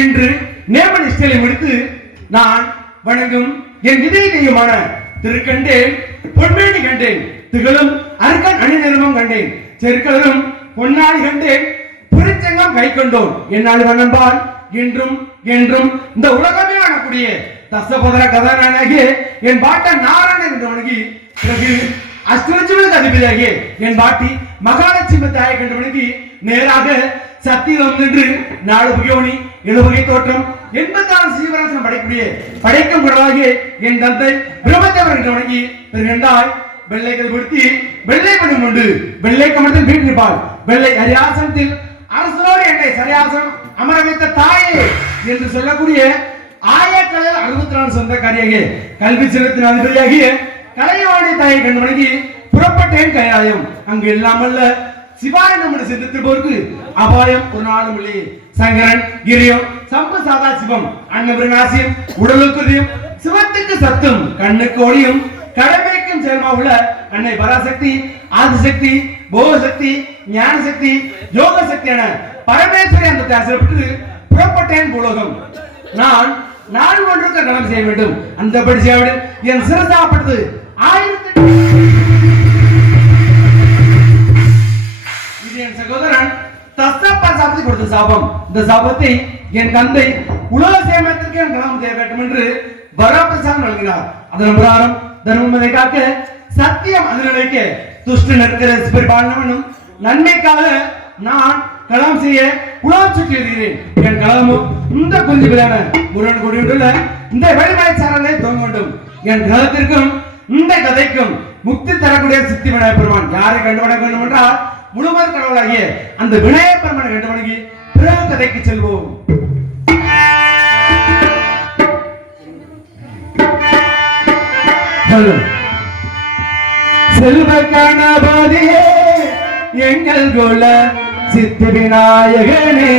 இன்று நேமனிஷ்டலை முடித்து நான் வணங்கும் என் இதயமான திருக்கண்டேன் பொன்மேனி கண்டேன் திகழும் அருக்கன் அணி நிறுவனம் கண்டேன் செருக்களும் பொன்னாடி கண்டேன் புரிச்சங்கம் கை கொண்டோம் என்னால் வண்ணம்பால் என்றும் என்றும் இந்த உலகமே வணக்கூடிய தசபோதர கதாநாயகிய என் பாட்டன் நாராயணன் என்று வணங்கி பிறகு அஷ்டலட்சுமிக்கு அதிபதியாகிய என் பாட்டி மகாலட்சுமி தாயை கண்டு வணங்கி நேராக சத்தியம் நின்று 4 புகயோனி 7 வகை தோற்றம் 86 சீவராசனம் படைக்கூடிய படைக்கும் கடலாகிய என் தந்தை பிரம்மதேவர் என்று வணங்கி பிறந்தாய் வெள்ளை கதிபடுத்தி வெள்ளை பணம் கொண்டு வெள்ளை கமலத்தில் வீட்டிருப்பாள் வெள்ளை அரியாசனத்தில் அரசோடு என்னை சரியாசனம் அமர வைத்த தாயே என்று சொல்லக்கூடிய ஆயக்கலையில் 64 சொந்தக்காரியாக கல்வி செலுத்தின அதிபதியாகிய கலைவாணி தாயை கண்டு வணங்கி புறப்பட்டேன் கைலாயம் அங்கு இல்லாமல்ல சிவாய நம்முடைய சித்தத்திற்கு அபாயம் ஒரு நாளும் இல்லை சங்கரன் கிரியம் சம்ப சாதா சிவம் அன்னபிரநாசியம் உடலுக்குரியும் சிவத்துக்கு சத்தும் கண்ணுக்கு ஒளியும் கடமைக்கும் செயல்மா உள்ள அன்னை பராசக்தி ஆதிசக்தி போகசக்தி ஞான சக்தி யோக சக்தி என பரமேஸ்வரி அந்த ஆசிரியப்பட்டு புறப்பட்டேன் பூலோகம் நான் நாடு ஒன்றுக்கு கடன் செய்ய வேண்டும் அந்தபடி செய்ய என் சிறசாப்பட்டது 1000 சகோதரன் தசப்பா சாபத்தை கொடுத்த சாபம் இந்த சாபத்தை என் தந்தை உலக சேமத்திற்கு என் கலாம் செய்ய வேண்டும் என்று வரப்பிரசாதம் வழங்கினார் அதன் பிரகாரம் தர்மத்தை காக்க சத்தியம் அதிரலைக்க துஷ்ட நற்கிற பரிபாலனமும் நன்மைக்காக நான் கலாம் செய்ய உலகம் சுற்றி வருகிறேன் என் கலாமும் இந்த கொஞ்சம் விதான முருகன் கொடியுள்ள இந்த வெளிமலை சாரலை தோங்க வேண்டும் என் கலத்திற்கும் இந்த கதைக்கும் முக்தி தரக்கூடிய சித்தி விநாயகப் பெருமான் யாரை கண்டுபிடிக்க வேண்டும் என்றால் முழுவதும் கடவுளாகிய அந்த விநாயகப் பெருமானை கண்டு வணங்கி பிறகு கதைக்கு செல்வோம். செல்வ கணபதியே எங்கள் குல சித்தி விநாயகனே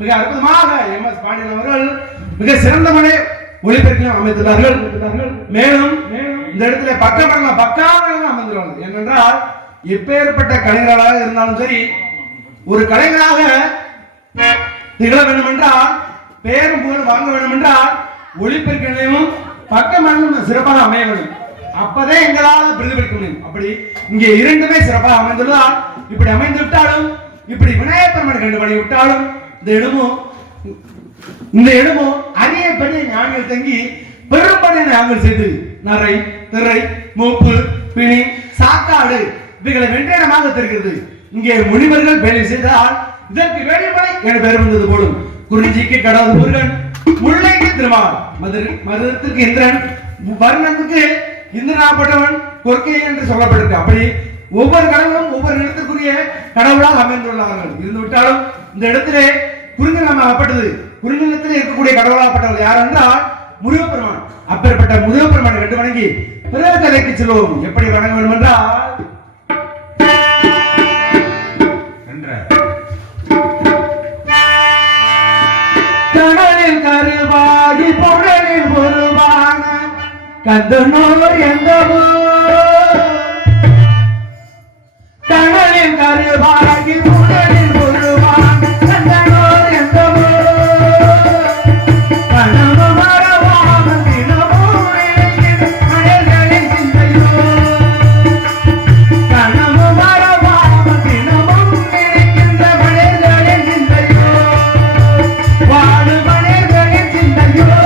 மிக அற்புதமாக எம்.எஸ். பாண்டியன் அவர்கள் மிக சிறந்த முறை ஒளிபெருக்கிலும் அமைத்துள்ளார்கள். மேலும் இந்த இடத்துல பக்காவாக அமைந்துள்ளார்கள். ஏனென்றால் எப்பேற்பட்ட கலைஞர்களாக இருந்தாலும் சரி, ஒரு கலைஞராக திகழ வேண்டும் என்றால், பேரும் புகழ் வாங்க வேண்டும் என்றால், ஒளிபெருக்க நிலையமும் பக்கமண்டலம் சிறப்பாக அமைய வேண்டும். அப்பதே எங்களால் பிரதிபலிக்க முடியும். அப்படி இங்கே இரண்டுமே சிறப்பாக அமைந்துள்ளதால், இப்படி அமைந்து விட்டாலும், இப்படி விநாயகர் பெருமான் கண்டு பண்ணி விட்டாலும், இந்த இடமும் அரிய பெரிய ஞானிகள் தங்கி பெரும்படியான ஞாபகம் செய்து நரை, திரை, மூப்பு, பிணி, சாக்காடு இவைகளை வெற்றிடமாக தெரிகிறது. இங்கே முனிவர்கள் வேலை செய்தால் இதற்கு வேலைப்படை என பெயர் வந்தது போலும். குறிஞ்சிக்கு கடவுள் முருகன், முல்லைக்கு திருமால், மருதத்துக்கு இந்திரன், வருணத்துக்கு இந்திரனாப்பட்டவன், கொற்கை என்று சொல்லப்பட்டிருக்கு. அப்படி ஒவ்வொரு கடவுளும் ஒவ்வொரு இடத்துக்குரிய கடவுளாக அமைந்துள்ளார்கள். இருந்து விட்டாலும் இந்த இடத்திலே குறிஞ்சனமாகப்பட்டது. குறிஞ்சனத்திலே இருக்கக்கூடிய கடவுளாகப்பட்டவர் யார் என்றால் முருகப்பெருமான். அப்பேற்பட்ட முருகப்பெருமானை கண்டு வணங்கி பிறகு கதைக்கு செல்வோம். எப்படி வணங்க வேண்டும் என்றால், கடலில் கருவாகி புழலில் ஒருவான கந்தனோர் எந்தவோ, கடலில் கருவாகி புழலில் ஒருவான கந்தனோர் எந்தவோ, கனவு மறவாம தினமும் மழைகளின் சிந்தையோ, கனவு மறவாம தினமும் நினைக்கின்ற மழைகளின் சிந்தையோ, வாடு மழைகளின் சிந்தையோ,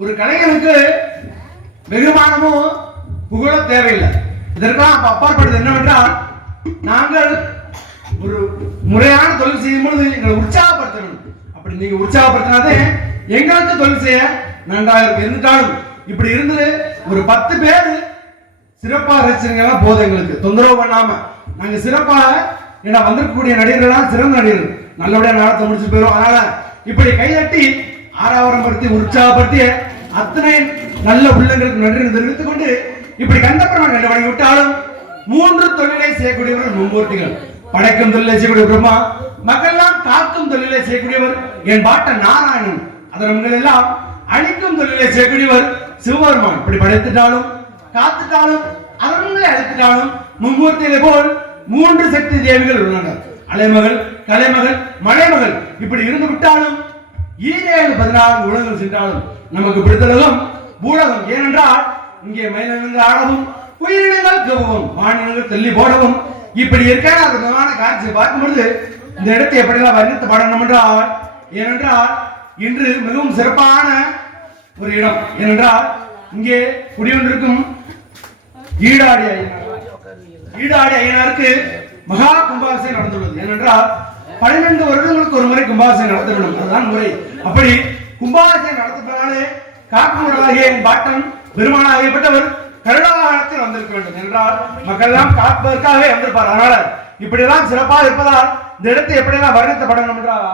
ஒரு கலைஞனுக்கு வெகுமானமும் புகழ தேவையில்லை. இதற்கெல்லாம் அப்பாற்பட்டது என்னவென்றால், நாங்கள் ஒரு முறையான தொழில் செய்யும் பொழுது எங்களை உற்சாகப்படுத்த வேண்டும். அப்படி நீங்க உற்சாகப்படுத்தினாதே எங்களுக்கு தொழில் செய்ய நன்றாக இருந்துட்டாலும், இப்படி இருந்து ஒரு 10 பேர் சிறப்பாக ரசிச்சீங்கன்னா போதும். எங்களுக்கு தொந்தரவு பண்ணாம நாங்க சிறப்பாக ஏன்னா வந்திருக்கக்கூடிய நடிகர்கள்லாம் சிறந்த நடிகர்கள், நல்லபடியா நாளத்தை முடிச்சு போயிடும். அதனால இப்படி கைதட்டி ஆறாவரப்படுத்தி உற்சாகப்படுத்திய அத்தனை நல்ல உள்ளங்களுக்கு நன்றி தெரிவித்துக் கொண்டு இப்படி கந்தபெருமான் கண்டு வணங்கி விட்டாலும் 3 தொழிலை செய்யக்கூடியவர்கள் மும்மூர்த்திகள். படைக்கும் தொழிலை செய்யக்கூடிய பிரம்மா, மக்கள்லாம் காக்கும் தொழிலை செய்யக்கூடியவர் என் பாட்டன் நாராயணன், அதன் எல்லாம் அழிக்கும் தொழிலை செய்யக்கூடியவர் சிவபெருமான். இப்படி படைத்துட்டாலும் காத்துட்டாலும் அதன்களை அழித்துட்டாலும் மும்மூர்த்திகளை போல் 3 சக்தி தேவிகள் உள்ளனர். அலைமகள், கலைமகள், மலைமகள். இப்படி இருந்து விட்டாலும் 14 உலகங்கள் சென்றாலும் நமக்கு பிடித்தளவும் பூலகம். ஏனென்றால் இங்கே மயிலினங்கள் ஆடவும், உயிரினங்கள் கவவும், வானினங்கள் தள்ளி போடவும், இப்படி இருக்க அற்புதமான காட்சியை பார்க்கும்பொழுது இந்த இடத்தை எப்படிலாம் வர்ணித்து பாடணும் என்றால், ஏனென்றால் இன்று மிகவும் சிறப்பான ஒரு இடம். ஏனென்றால் இங்கே குடியொன்றிருக்கும் ஈடாடி ஐயனாருக்கு மகா கும்பாபிஷேகம் நடந்துள்ளது. ஏனென்றால் 12 வருடங்களுக்கு ஒரு முறை கும்பாபிஷேகம் நடத்தப்படும், அதுதான் முறை. அப்படி கும்பாபிஷேகம் நடத்தப்படாலே காக்குமுறையாகிய பாட்டன் பெருமானாகியப்பட்டவர் கருடாவாகனத்தில் வந்திருக்க வேண்டும் என்றால் மக்கள் எல்லாம் காப்பதற்காகவே வந்திருப்பார். அதனால இப்படியெல்லாம் சிறப்பாக இருப்பதால் இந்த இடத்தை எப்படியெல்லாம் வர்ணித்தப்படணும் என்றால்,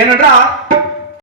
ஏனென்றால்